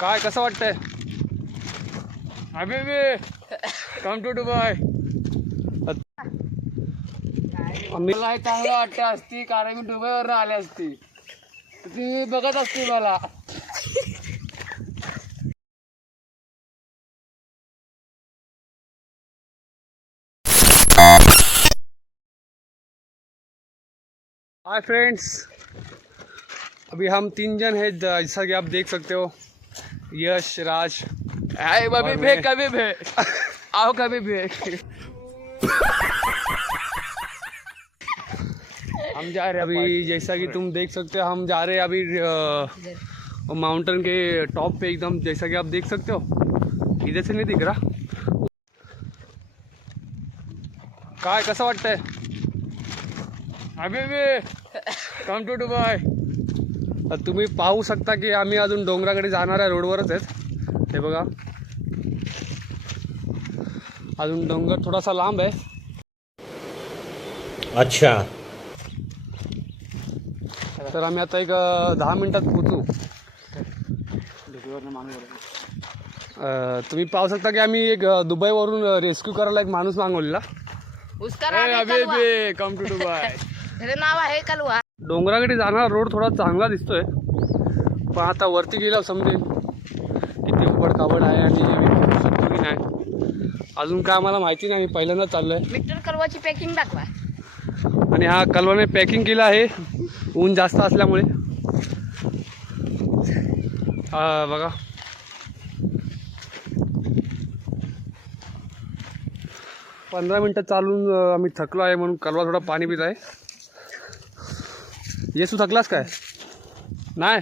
काय कसं वाटतंय? हबीबी कम टू दुबई. मला चांगलं वाटतं असती कारण मी दुबईवरून आले असती ती बघत असती मला. हाय फ्रेंड्स, अभी हम 3 जन हैं जैसा कि आप देख सकते हो. यश, राज, कभी भी कभी भी आओ कभी भी. हम जा रहे अभी, जैसा कि तुम देख सकते हो हम जा रहे हैं अभी माउंटेन के टॉप पे एकदम, जैसा कि आप देख सकते हो. इधर से नहीं दिख रहा. काय कसं वाटतंय? हबीबी कम टू दुबई. तुम्ही पाहू शकता की आम्ही अजून डोंगराकडे जाणाऱ्या रोडवरच आहेत. हे बघा, अजून डोंगर थोडासा लांब आहे. अच्छा, तर आम्ही आता एक 10 मिनिटात पोहोचू. तुम्ही पाहू शकता की आम्ही एक दुबईवरून रेस्क्यू करायला एक माणूस मागवलेला. हबीबी कम टू दुबई. नाव आहे कलवा. डोंगराकडे जाणारा रोड थोडा चांगला दिसतोय, पण आता वरती गेल्यावर समजेल किती उबड खाबड आहे आणि आम्ही पोहोचू शकतो की नाही अजून काय आम्हाला माहिती नाही. पहिल्यांदा चाललोय. मिस्टर कलवाची पॅकिंग दाखवा. आणि हा कलवाने पॅकिंग केलं आहे ऊन जास्त असल्यामुळे. बघा, पंधरा मिनटं चालून आम्ही थकलो आहे म्हणून कलवा थोडा पाणी पित आहे. येसू थकलास काय? नाही.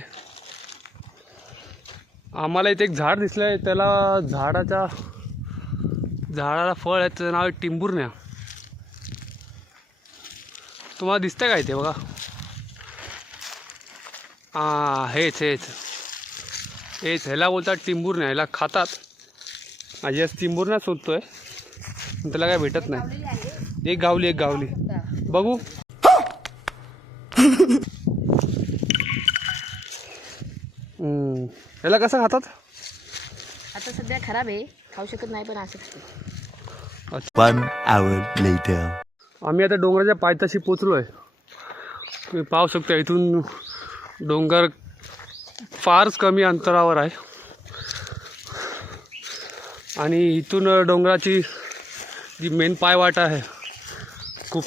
आम्हाला इथे एक झाड दिसलं आहे, त्याला झाडाला फळ आहे, त्याचं नाव आहे टिंबुर्ण्या. तुम्हाला दिसतंय का इथे? बघा, हेच ह्याला बोलतात टिंबुर्ण्या. ह्याला खातात. माझी आज टिंबुर्ण्या शोधतोय, त्याला काय भेटत नाही. एक गावली बघू. ह्याला कसं खातात? आता सध्या खराब आहे, खाऊ शकत नाही, पण असं. 1 hour later. आम्ही आता डोंगराच्या पायथ्याशी पोचलो आहे. तुम्ही पाहू शकता इथून डोंगर फारच कमी अंतरावर आहे आणि इथून डोंगराची जी मेन पायवाट आहे खूप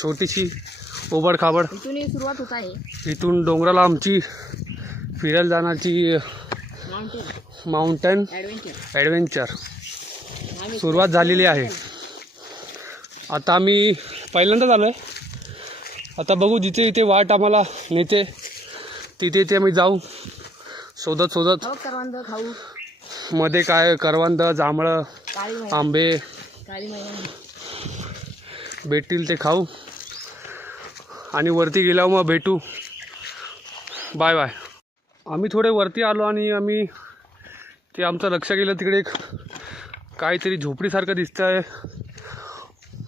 छोटीशी ओबड खाबड. इथून सुरुवात होत आहे. इथून डोंगराला आमची फिरायला जाण्याची माउंटेन ॲडव्हेंचर सुरुवात झालेली आहे. आता आम्ही पहिल्यांदाच आलो आहे. आता बघू, जिथे इथे वाट आम्हाला नेते तिथे आम्ही जाऊ शोधत करवंद खाऊ. मध्ये काय करवंद, जांभळं, आंबे भेटतील ते खाऊ आणि वरती गेल्यावर मग भेटू. Bye bye. आम्ही थोडे वरती आलो आणि आम्ही ते आमचं लक्ष गेलं तिकडे एक काहीतरी झोपडीसारखं दिसतं आहे.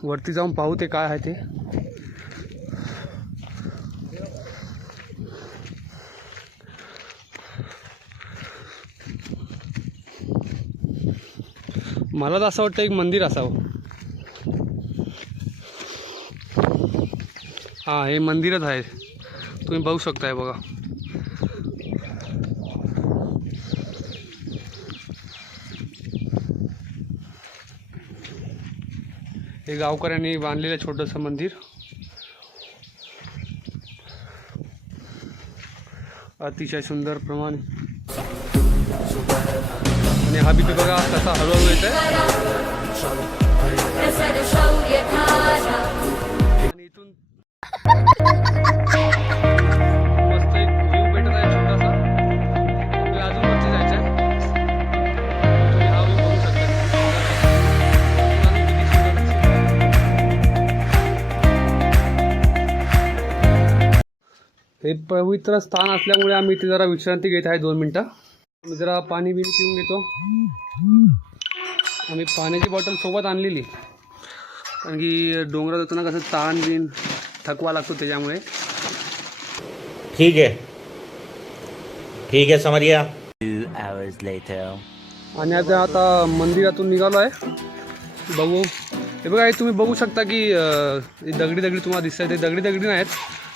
वरती जाऊन पाहू ते काय आहे ते. मला तर असं वाटतं एक मंदिर असावं. हां, हे मंदिरच आहे. तुम्ही बघू शकताय. बघा, हे गावकऱ्यांनी बांधलेलं छोटंसं मंदिर. अतिशय सुंदर प्रमाणे. आणि हा बिबी बघा कसा हळूहळू येत आहे. आणि इथून मस्त एक व्ह्यू भेटत आहे छोटासा. आपल्याला अजून वरती जायचं आहे. तुम्ही हा व्ह्यू बघू शकता. हे पवित्र स्थान असल्यामुळे आम्ही इथे जरा विश्रांती घेत आहे 2 मिनटं. आम्ही जरा पाणी बिणी पिऊन घेतो. आम्ही पाण्याची बॉटल सोबत आणलेली, कारण की डोंगरात जाताना कसं ताण बिन थकवा लागतो त्याच्यामुळे. ठीक है समझ गया. 2 hours later. आणि आता मंदिरातून निघालो आहे. बघू हे बघा, हे तुम्ही बघू शकता की दगडी दगडी तुम्हाला दिसत आहे. ते दगडी दगडी नाहीत,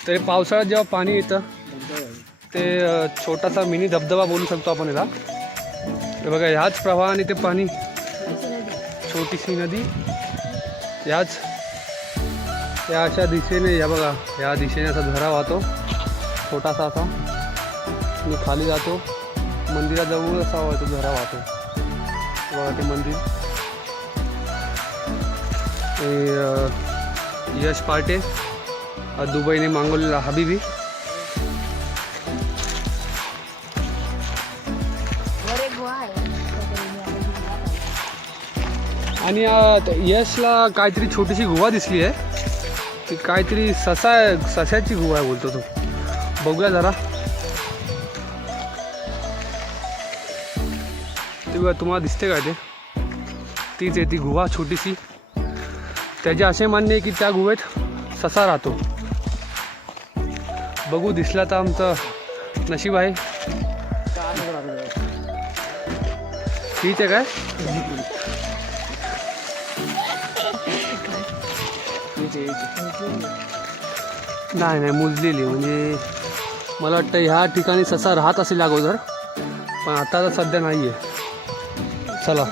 तर पावसाळ्यात जेव्हा पाणी येतं ते छोटासा मिनी धबधबा बोलू शकतो आपण याला. हे बघा, ह्याच प्रवाहाने ते पाणी, छोटीशी नदी ह्याच या अशा दिशेने, या बघा या दिशेने असा झरा वाहतो छोटासा असा आणि खाली जातो. मंदिराजवळ असा वाहतो झरा वाहतो. बघा ते मंदिर, हे यश पार्टे दुबईने मागवलेला हबीबी. वर एक गुहा आहे. आणि यशला काहीतरी छोटीशी गुहा दिसली आहे. ती काहीतरी सशाची गुहा आहे बोलतो तो. बघूया जरा. ते बघा, तुम्हाला दिसते काय ते? तीच आहे ती गुहा छोटीशी. त्याचे असे मान्य आहे की त्या गुहेत ससा राहतो. बघू, दिसला तर आमचं नशीब आहे. ठीक आहे काय? नाही मुजलेली, म्हणजे मला वाटतं ह्या ठिकाणी ससा राहत असेल अगोदर, पण आता तर सध्या नाही आहे. चला,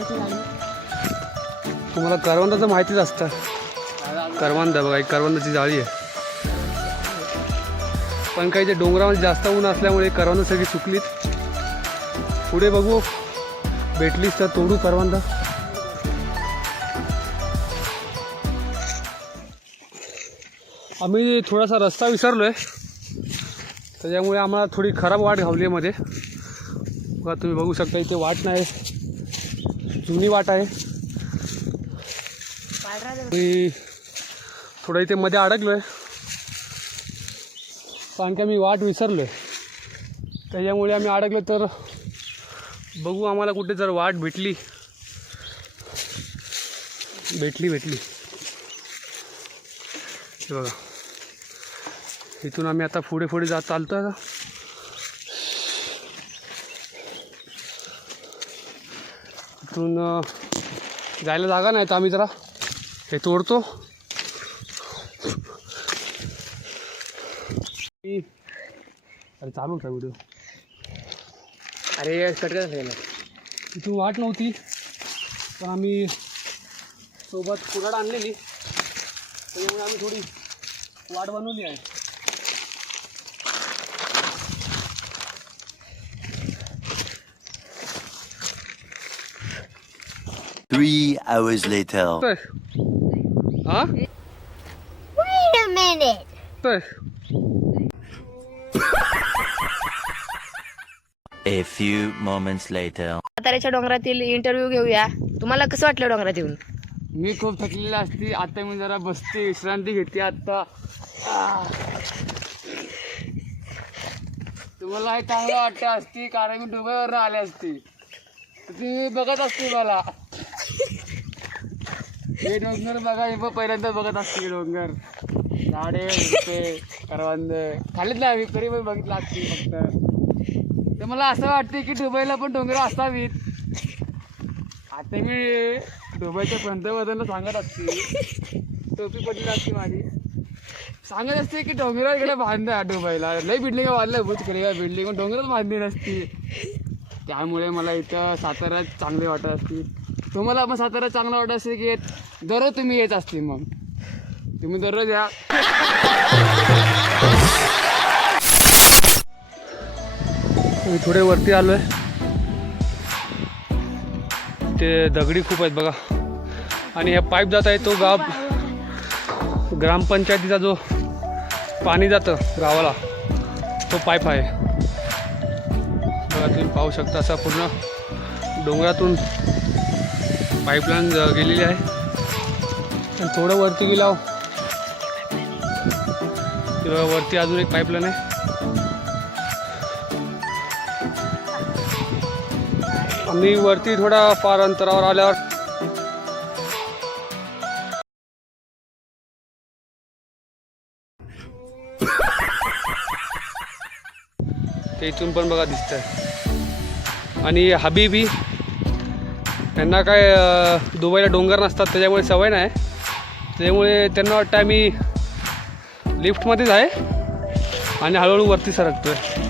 तुम्हाला करवंदाचं माहितीच असतं. करवंद बघा, एक करवंदाची जाळी आहे. पण काही ते डोंगरामध्ये जास्त ऊन असल्यामुळे करवंद सगळी सुकलीत. पुढे बघू, भेटलीच तर तोडू करवंद. आम्ही थोडासा रस्ता विसरलो आहे, त्याच्यामुळे आम्हाला थोडी खराब वाट घावली आहे मध्ये. बघा, तुम्ही बघू शकता इथे वाट नाही, जुनी वाट आहे. मी थोडं इथे मध्ये अडकलो आहे, कारण की आम्ही वाट विसरलो आहे, त्याच्यामुळे आम्ही अडकलो. तर बघू, आम्हाला कुठे जर वाट भेटली. हे बघा, इथून आम्ही आता पुढे चालतो आहे. इथून जायला जागा नाही, तर आम्ही जरा हे तोडतो. अरे चालू का व्हिडिओ? अरे कट करायला इथून वाट नव्हती, पण आम्ही सोबत कुऱ्हाड आणलेली, त्याच्यामुळे आम्ही थोडी वाट बनवली आहे. Three hours later. हा, Wait a minute. A few moments later. साताऱ्याच्या डोंगरातील इंटरव्ह्यू घेऊया. तुम्हाला कसं वाटलं डोंगरात येऊन? मी खूप थकलेला असते. आता मी जरा बसते, विश्रांती घेते. आता तुम्हाला हे चांगलं वाटतं असती, कारण मी दुबईवर आले असते, तुम्ही बघत असते मला. हे डोंगर बघा, हे पहिल्यांदा बघत असते डोंगर, झाडे, झुडपे, करवंद खालीच नाही, तरी पण बघितलं असते फक्त. तर मला असं वाटते की दुबईला पण डोंगर असावीत. आता मी दुबईच्या पंतप्रधानांना सांगत असते, टोपी पडली असते माझी, सांगत असते की डोंगरावर इकडे बांधा दुबईला, लई बिल्डिंग बांधलं भूतकडे काय बिल्डिंग, पण डोंगरात बांधली नसती. त्यामुळे मला इथं साताऱ्यात चांगले वाटत असते. तुम्हाला पण साताऱ्यात चांगलं वाटत असते की दररोज तुम्ही येत असते. मग तुम्ही दररोज या. मी थोडे वरती आलो आहे. ते दगडी खूप आहेत बघा, आणि हे पाईप जात आहे तो ग्रामपंचायतीचा जो पाणी जातं गावाला, तो पाईप आहे बघा. तुम्ही पाहू शकता, असा पूर्ण डोंगरातून पाईपलाईन गेलेली आहे. आणि थोडं वरती गेला ते बघा, वरती अजून एक पाईपलाईन आहे. आम्ही वरती थोडा फार अंतरावर आल्यावर ते इथून पण बघा दिसतंय. आणि हबीबी यांना काय दुबईला डोंगर नसतात त्याच्यामुळे सवय नाही, त्याच्यामुळे त्यांना वाटतं आम्ही लिफ्टमध्येच आहे आणि हळूहळू वरती सरकतो आहे.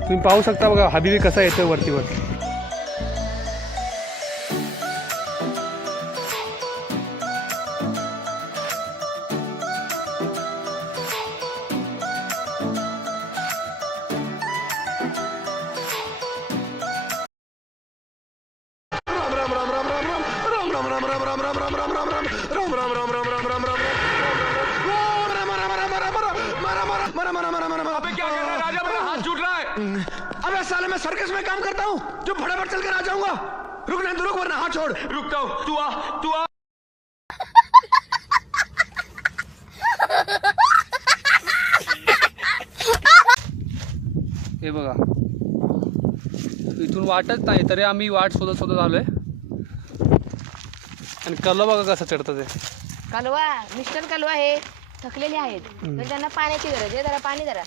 तुम्ही पाहू शकता बघा हबीबी कसा येतो वरती. अबे क्या कर रहा है राजा, मेरा हाथ छूट रहा है। अबे साले मैं सर्कस में काम करता हूँ, जो फटाफट चल कर आ जाऊंगा। रुक नहीं तो रुक, वरना हाथ छोड़। रुकता हूँ, तू आ। हे बघा इथून वाटच नाही तरी आम्ही वाट शोधत आलोय. आणि कल्ला बघा कसं चढतं ते. कालवा मिस्टर कालवा हे थकलेले आहेत तर त्यांना पाण्याची गरज आहे. जरा पाणी जरा.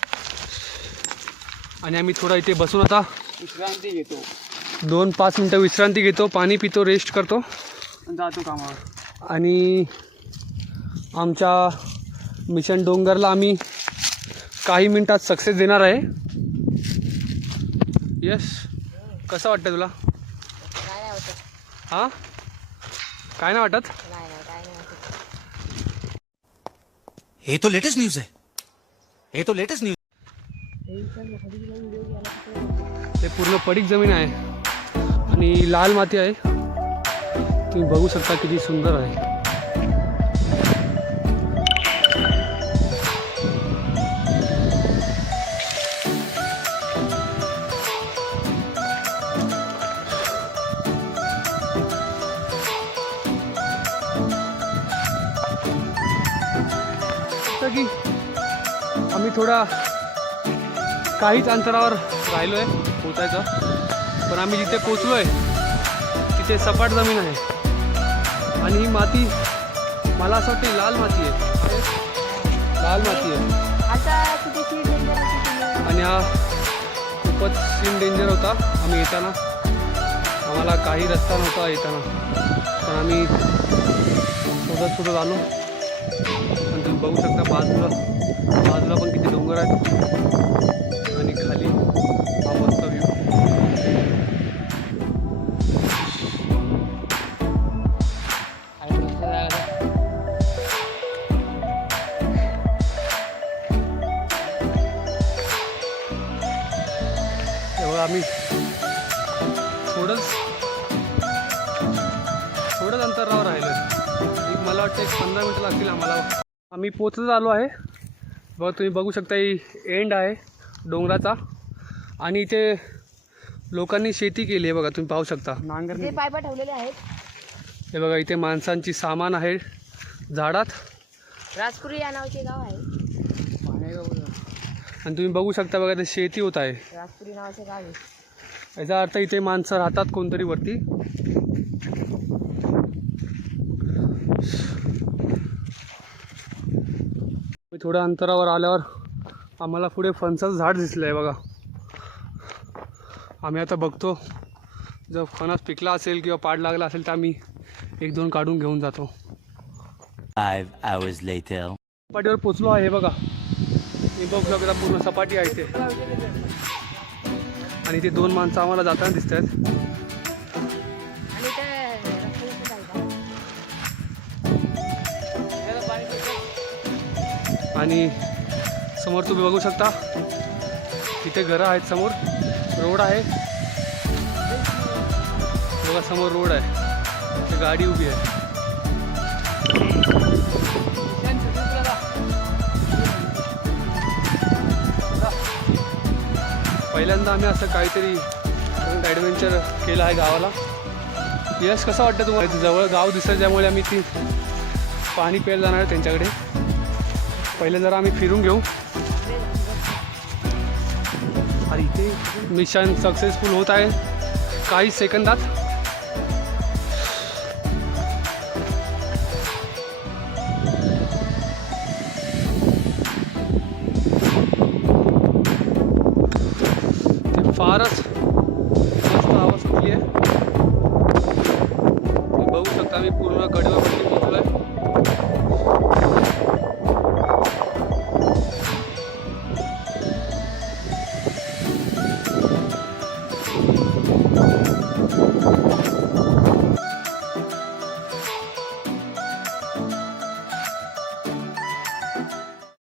आणि आम्ही थोडा इथे बसून आता विश्रांती घेतो. 2-5 मिनटं विश्रांती घेतो, पाणी पितो, रेस्ट करतो, जातो कामावर. आणि आमच्या मिशन डोंगरला आम्ही काही मिनटात सक्सेस देणार आहे. यस, कसं वाटतं तुला? काय नाही वाटत. हां, काय नाही वाटत? नाही काय नाही वाटत. ये तो लेटेस्ट न्यूज़ है, ये तो लेटेस्ट न्यूज़. ते पूर्ण पडीक जमीन आहे आणि लाल माती आहे. तुम्ही बघू शकता किती सुंदर आहे. की आम्ही थोडा काहीच अंतरावर राहिलो आहे पोचायचं, पण आम्ही जिथे पोचलो आहे तिथे सपाट जमीन आहे आणि ही माती मला असं वाटतं लाल माती आहे. लाल माती आहे आता कुठे सीट डेंजर आणि हा खूपच सीन डेंजर होता. आम्ही येताना आम्हाला काही रस्ता नव्हता येताना, पण आम्ही शोधत आलो. आणि तुम्ही बघू शकता बाजूला पण किती डोंगर आहेत आणि खाली हा मस्त व्ह्यू. तेव्हा आम्ही थोडंच अंतरावर राहिलो. मला वाटतं 15 मिनटं लागतील आम्हाला. आम्ही पोचत आलो आहे बघा. तुम्ही बघू शकता ही एंड आहे डोंगराचा आणि इथे लोकांनी शेती केली आहे बघा. तुम्ही पाहू शकता नांगरणी. ते पायपा ठेवलेले आहेत. हे बघा इथे माणसांची सामान आहे झाडात. राजपुरी या नावाचे गाव आहे आणि तुम्ही बघू शकता बघा ते शेती होत आहे. राजपुरी नावाचे गाव आहे. याचा अर्थ इथे माणसं राहतात कोणतरी वरती. थोड्या अंतरावर आल्यावर आम्हाला पुढे फणसाचं झाड दिसलं आहे बघा. आम्ही आता बघतो जर फणस पिकला असेल किंवा पाड लागला असेल तर आम्ही 1-2 काढून घेऊन जातो. 5 hours later. सपाटीवर पोचलो आहे बघा. मी बघू शकता पूर्ण सपाटी आहे इथे आणि इथे 2 माणसं आम्हाला जाताना दिसत आहेत. आणि ते आणि समोर तुम्ही बघू शकता तिथे घरं आहेत. समोर रोड आहे बघा. समोर रोड आहे, ते गाडी उभी आहे. पहिल्यांदा आम्ही असं काहीतरी ॲडव्हेंचर केलं आहे गावाला. यश कसं वाटतं तुम्हाला? जवळ गाव दिसतं त्यामुळे आम्ही ती पाणी प्यायला जाणार आहे त्यांच्याकडे. पहिले जरा आम्ही फिरून घेऊ. आणि इथे मिशन सक्सेसफुल होत आहे काही सेकंदात. ते फारच आता मी पूर्ण कडेवर